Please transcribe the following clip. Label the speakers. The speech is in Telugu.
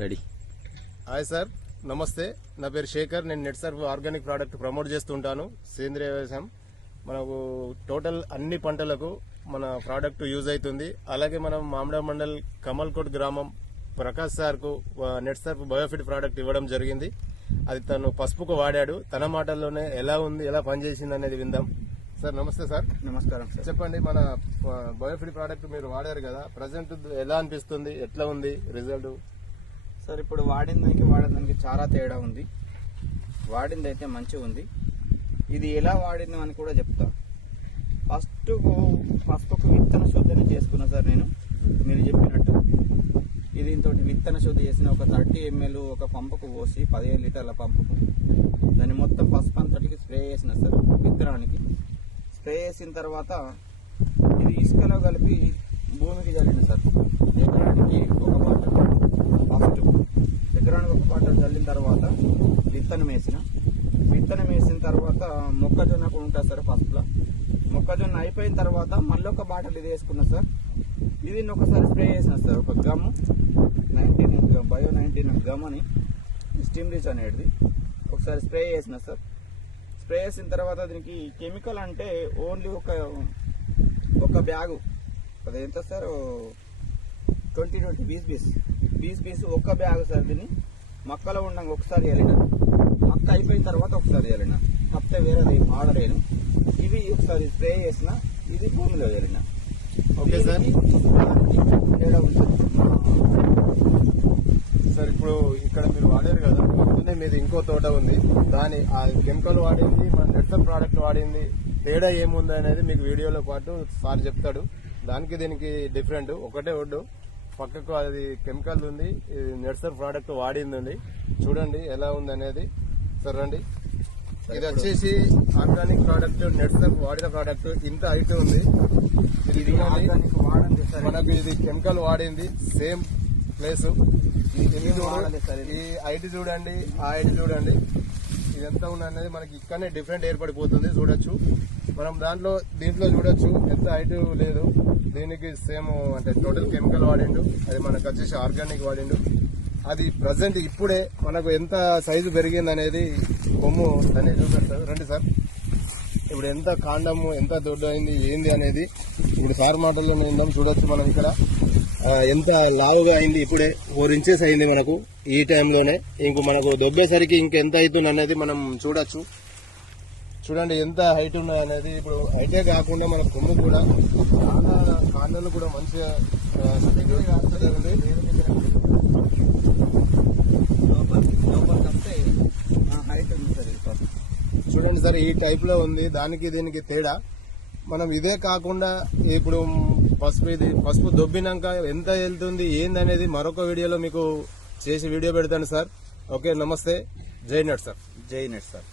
Speaker 1: రెడీ.
Speaker 2: హాయ్ సార్ నమస్తే. నా పేరు శేఖర్ నేను net serve organic product promote చేస్తుంటాను సేంద్రియ వ్యవసాయం. మనకు టోటల్ అన్ని పంటలకు మన ప్రోడక్ట్ యూజ్ అవుతుంది. అలాగే మనం మామిడా మండల్ కమల్కోట్ గ్రామం ప్రకాష్ సార్కు నెట్ సర్వ్ బయోఫిట్ ప్రోడక్ట్ ఇవ్వడం జరిగింది. అది తను పసుపుకు వాడాడు. తన మాటల్లోనే ఎలా ఉంది ఎలా పనిచేసింది అనేది విందాం. సార్ నమస్తే సార్.
Speaker 3: నమస్కారం సార్.
Speaker 2: చెప్పండి మన బయోఫిట్ ప్రోడక్ట్ మీరు వాడారు కదా ప్రజెంట్ ఎలా అనిపిస్తుంది ఎట్లా ఉంది రిజల్ట్?
Speaker 3: సార్ ఇప్పుడు వాడిన దానికి వాడిన దానికి చాలా తేడా ఉంది. వాడింది అయితే మంచిగా ఉంది. ఇది ఎలా వాడిన అని కూడా చెప్తా. ఫస్ట్ పసుపుకు విత్తన శుద్ధిని చేసుకున్నా సార్ నేను. మీరు చెప్పినట్టు. ఇది దీంతో విత్తన శుద్ధి చేసిన ఒక థర్టీ ఎంఎల్ ఒక పంపుకు పోసి పదిహేను లీటర్ల పంపుకు. దాన్ని మొత్తం పసుపు అంతటికి స్ప్రే చేసిన సార్ విత్తనానికి. స్ప్రే చేసిన తర్వాత ఇది ఇసుకలో కలిపి భూమికి చల్లిన సార్ ఎకరానికి ఒక బాట ఫస్ట్ ఎకరానికి ఒక బాట చల్లిన తర్వాత విత్తనం వేసిన. విత్తనం వేసిన తర్వాత మొక్కజొన్న కూడా ఉంటుంది సార్ ఫస్ట్లో మొక్కజొన్న అయిపోయిన తర్వాత మళ్ళీ ఒక బాటలు ఇది వేసుకున్నా సార్. ఇది ఒకసారి స్ప్రే చేసిన సార్ ఒక gum nineteen bio nineteen gum అని. స్టీమ్ రీచ్ అనేది. ఒకసారి స్ప్రే చేసిన సార్. స్ప్రే చేసిన తర్వాత దీనికి కెమికల్ అంటే ఓన్లీ ఒక ఒక బ్యాగు అది ఎంత సార్? ట్వంటీ ట్వంటీ బీస్ బీస్ బీస్ బీస్ ఒక్క బ్యాగ్ సార్ దీన్ని. మక్కలో ఉండంగా ఒకసారి వెళ్ళిన మక్క అయిపోయిన తర్వాత ఒకసారి వెళ్ళిన. తప్పితే వేరేది ఆర్డర్ అయ్యాను ఇవి ఒకసారి స్ప్రే చేసిన ఇది భూమిలో వెళ్ళిన.
Speaker 2: Okay sir.
Speaker 3: తేడా ఉంటుంది
Speaker 2: సార్ ఇప్పుడు ఇక్కడ మీరు వాడారు కదా ముందే మీది ఇంకో తోట ఉంది. దాని ఆ కెమికల్ వాడింది మన నెట్సర్ ప్రోడక్ట్ వాడింది. తేడా ఏముంది అనేది మీకు వీడియోలో పాటు సార్ చెప్తాడు. దానికి దీనికి డిఫరెంట్ ఒకటే ఒడ్డు. పక్కకు అది కెమికల్ ఉంది నెట్సర్ ప్రోడక్ట్ వాడింది ఉంది. చూడండి ఎలా ఉంది అనేది. సార్ రండి. ఇది వచ్చేసి ఆర్గానిక్ ప్రోడక్ట్ నెట్సర్ వాడిన ప్రోడక్ట్. ఇంత హైట్ ఉంది. ఇది.
Speaker 3: ఆర్గానిక్ వాడండి సార్
Speaker 2: మనకు ఇది కెమికల్ వాడింది సేమ్ ప్లేస్. ఈ ఐడి చూడండి ఆ ఐడి చూడండి. ఇది ఎంత ఉంది అనేది మనకి ఇక్కడనే డిఫరెంట్ ఏర్పడిపోతుంది చూడొచ్చు. మనం దాంట్లో దీంట్లో చూడొచ్చు ఎంత హైట్ లేదు. దీనికి సేమ్ అంటే టోటల్ కెమికల్ వాడిండు. అది మనకు వచ్చేసి ఆర్గానిక్ వాడిండు. అది ప్రజెంట్ ఇప్పుడే మనకు ఎంత సైజు పెరిగింది అనేది కొమ్ము దాన్ని చూపెడతారు రండి సార్. ఇప్పుడు ఎంత కాండము ఎంత దొడ్డు అయింది ఏంది అనేది ఇప్పుడు సార్ మాటల్లో ఉందాం చూడొచ్చు మనం ఇక్కడ. ఎంత లావుగా అయింది ఇప్పుడే ఫోర్ ఇంచెస్ అయింది మనకు ఈ టైంలోనే. ఇంక మనకు దొబ్బేసరికి ఇంకెంత అవుతుంది అనేది మనం చూడొచ్చు. చూడండి ఎంత హైట్ ఉన్నాయి అనేది ఇప్పుడు హైటే కాకుండా మన కొమ్ము కూడా పిల్లలు కూడా మంచిగా ఆ, ఉంది.
Speaker 3: సార్
Speaker 2: చూడండి సార్ ఈ టైప్లో ఉంది. దానికి దీనికి తేడా. మనం ఇదే కాకుండా ఇప్పుడు పసుపు ఇది పసుపు దొబ్బినాక ఎంత వెళ్తుంది ఏంది అనేది మరొక వీడియోలో మీకు చేసి వీడియో పెడతాను సార్. ఓకే నమస్తే. జై నట్ సార్.
Speaker 3: జై నట్ సార్.